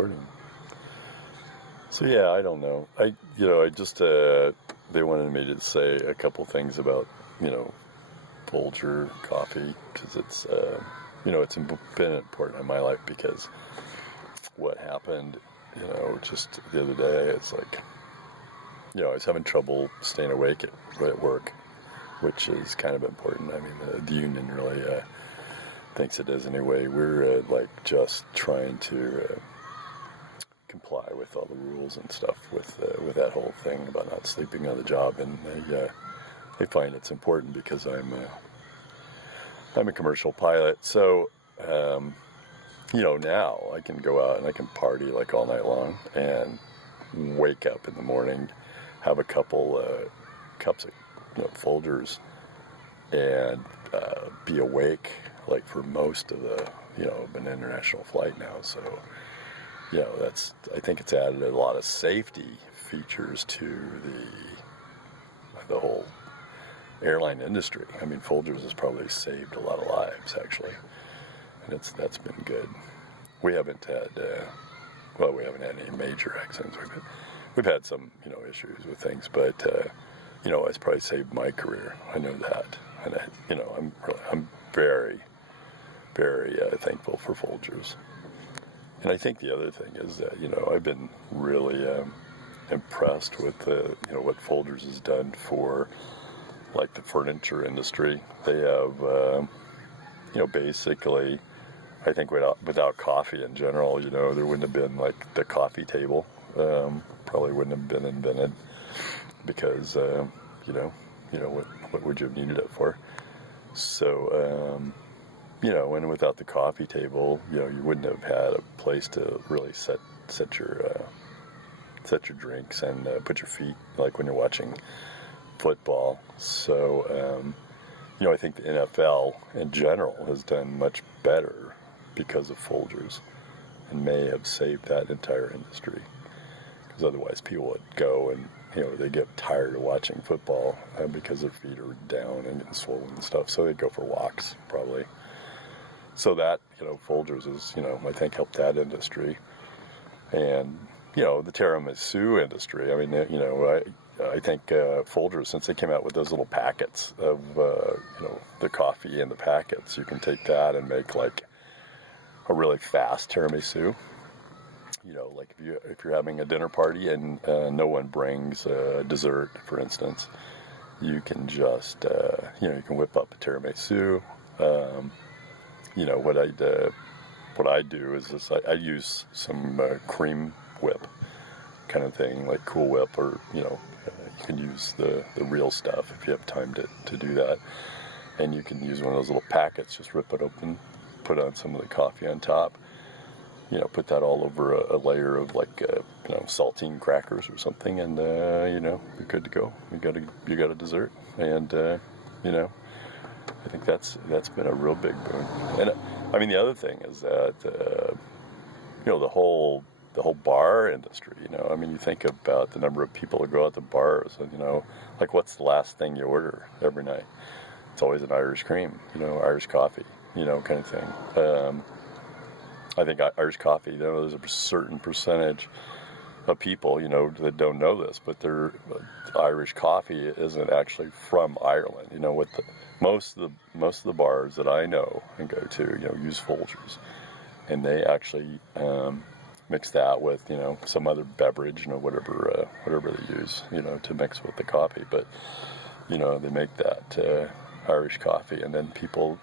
important. So yeah, I don't know. I just they wanted me to say a couple things about Folger coffee because it's it's been important in my life because what happened just the other day, it's like I was having trouble staying awake at work, which is kind of important. I mean, the union really thinks it is anyway. We're just trying to comply with all the rules and stuff with that whole thing about not sleeping on the job, and they find it's important because I'm a commercial pilot, so now I can go out and I can party like all night long and wake up in the morning, have a couple cups of Folgers, and be awake like for most of the an international flight now. So I think it's added a lot of safety features to the whole airline industry. I mean, Folgers has probably saved a lot of lives actually, and that's been good. We haven't had any major accidents. We've had some issues with things, but it's probably saved my career. I know that, and I'm very, very thankful for Folgers. And I think the other thing is that I've been really impressed with what Folgers has done for like the furniture industry. They have basically, I think without coffee in general, there wouldn't have been like the coffee table. Probably wouldn't have been invented because what would you have needed it for? So and without the coffee table, you wouldn't have had a place to really set your drinks and put your feet, like when you're watching football. So I think the NFL in general has done much better because of Folgers, and may have saved that entire industry. Because otherwise, people would go and they get tired of watching football because their feet are down and getting swollen and stuff. So they'd go for walks probably. So that Folgers is I think helped that industry, and the tiramisu industry. I mean I think Folgers, since they came out with those little packets of the coffee in the packets, you can take that and make like a really fast tiramisu. Like if you're having a dinner party and no one brings dessert, for instance, you can just you can whip up a tiramisu. What I do is this: I use some cream whip kind of thing, like Cool Whip, or you can use the real stuff if you have time to do that. And you can use one of those little packets, just rip it open, put on some of the coffee on top, put that all over a layer of like saltine crackers or something, and you're good to go. You got a dessert, and I think that's been a real big boon. And I mean, the other thing is that the whole bar industry. I mean, you think about the number of people that go out to bars, and like what's the last thing you order every night? It's always an Irish cream, Irish coffee, kind of thing. I think Irish coffee, there's a certain percentage of people, that don't know this, but Irish coffee isn't actually from Ireland. Most of the bars that I know and go to, use Folgers, and they actually mix that with some other beverage, whatever they use, to mix with the coffee. But they make that Irish coffee, and then people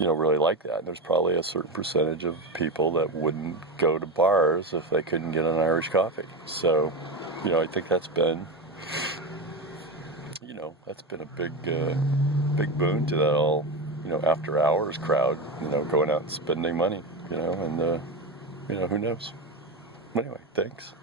really like that. And there's probably a certain percentage of people that wouldn't go to bars if they couldn't get an Irish coffee. So I think that's been a big boon to that all after hours crowd, going out and spending money, and who knows. Anyway, thanks.